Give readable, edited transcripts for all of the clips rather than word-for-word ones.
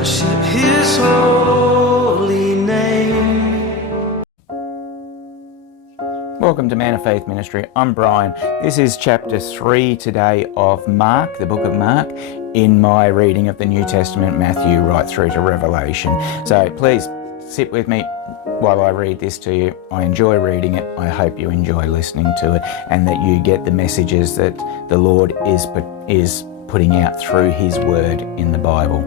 worship His holy name. Welcome to Man of Faith Ministry. I'm Brian. This is chapter 3 today of Mark, the book of Mark, in my reading of the New Testament, Matthew, right through to Revelation. So please sit with me while I read this to you. I enjoy reading it. I hope you enjoy listening to it and that you get the messages that the Lord is putting out through His word in the Bible.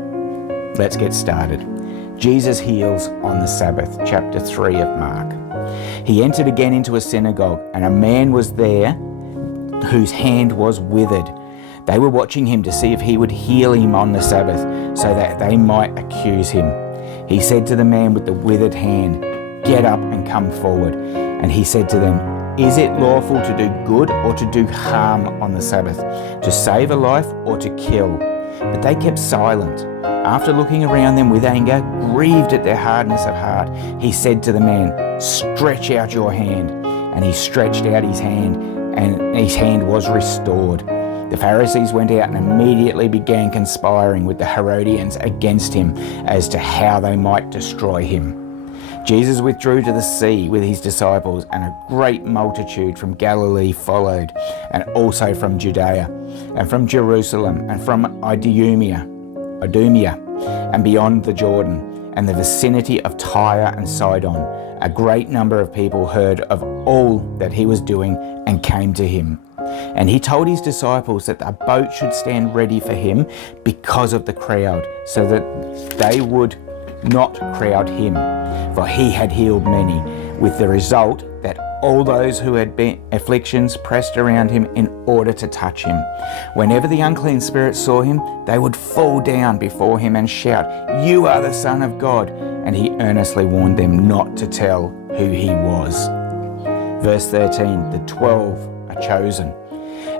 Let's get started. Jesus heals on the Sabbath, chapter 3 of Mark. He entered again into a synagogue, and a man was there whose hand was withered. They were watching him to see if he would heal him on the Sabbath, so that they might accuse him. He said to the man with the withered hand, "Get up and come forward." And he said to them, "Is it lawful to do good or to do harm on the Sabbath, to save a life or to kill?" But they kept silent. After looking around them with anger, grieved at their hardness of heart, he said to the man, "Stretch out your hand." And he stretched out his hand, and his hand was restored. The Pharisees went out and immediately began conspiring with the Herodians against him as to how they might destroy him. Jesus withdrew to the sea with his disciples, and a great multitude from Galilee followed, and also from Judea, and from Jerusalem, and from Idumea, and beyond the Jordan, and the vicinity of Tyre and Sidon. A great number of people heard of all that he was doing and came to him. And he told his disciples that a boat should stand ready for him because of the crowd, so that they would not crowd him, for he had healed many, with the result that all those who had been afflictions pressed around him in order to touch him. Whenever the unclean spirits saw him, they would fall down before him and shout, "You are the Son of God." And he earnestly warned them not to tell who he was. Verse 13, the 12 are chosen.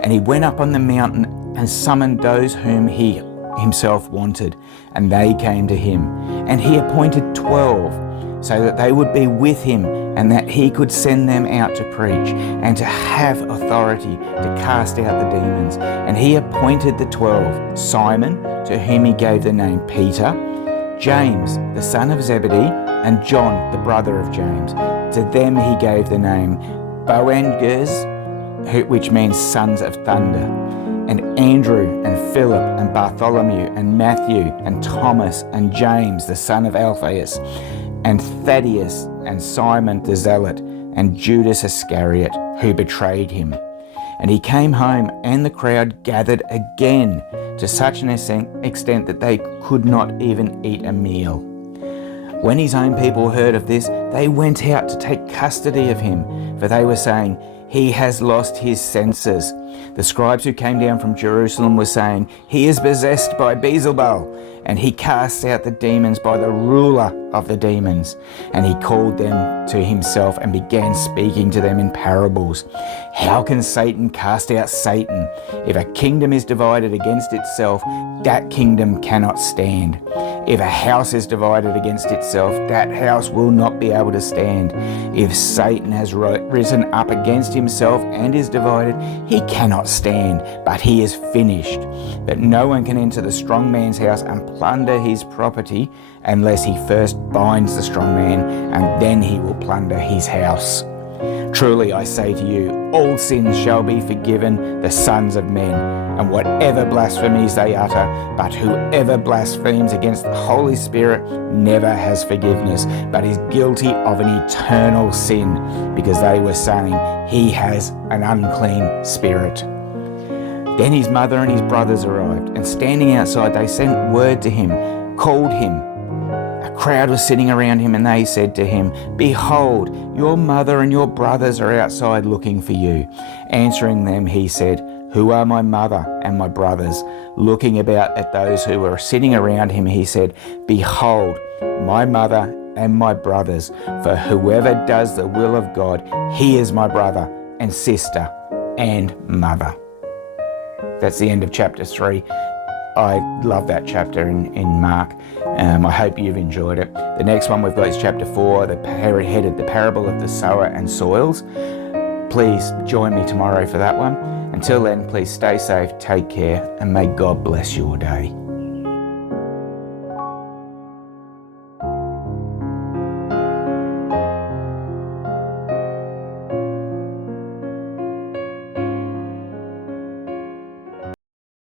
And he went up on the mountain and summoned those whom he himself wanted, and they came to him. And he appointed 12, so that they would be with him, and that he could send them out to preach, and to have authority to cast out the demons. And he appointed the 12, Simon, to whom he gave the name Peter, James, the son of Zebedee, and John, the brother of James. To them he gave the name Boanerges, which means sons of thunder, and Andrew, and Philip, and Bartholomew, and Matthew, and Thomas, and James, the son of Alphaeus, and Thaddeus, and Simon the Zealot, and Judas Iscariot, who betrayed him. And he came home, and the crowd gathered again, to such an extent that they could not even eat a meal. When his own people heard of this, they went out to take custody of him, for they were saying, "He has lost his senses." The scribes who came down from Jerusalem were saying, "He is possessed by Beelzebul, and he casts out the demons by the ruler of the demons." And he called them to himself and began speaking to them in parables. "How can Satan cast out Satan? If a kingdom is divided against itself, that kingdom cannot stand. If a house is divided against itself, that house will not be able to stand. If Satan has risen up against himself and is divided, he cannot stand, but he is finished. But no one can enter the strong man's house and plunder his property unless he first binds the strong man, and then he will plunder his house. Truly I say to you, all sins shall be forgiven the sons of men, and whatever blasphemies they utter, but whoever blasphemes against the Holy Spirit never has forgiveness, but is guilty of an eternal sin, because they were saying, he has an unclean spirit. Then his mother and his brothers arrived, and standing outside they sent word to him, called him. A crowd was sitting around him, and they said to him, "Behold, your mother and your brothers are outside looking for you." Answering them, he said, "Who are my mother and my brothers?" Looking about at those who were sitting around him, he said, "Behold, my mother and my brothers, for whoever does the will of God, he is my brother and sister and mother." That's the end of chapter 3. I love that chapter in Mark. I hope you've enjoyed it. The next one we've got is chapter 4, headed The Parable of the Sower and Soils. Please join me tomorrow for that one. Until then, please stay safe, take care, and may God bless your day.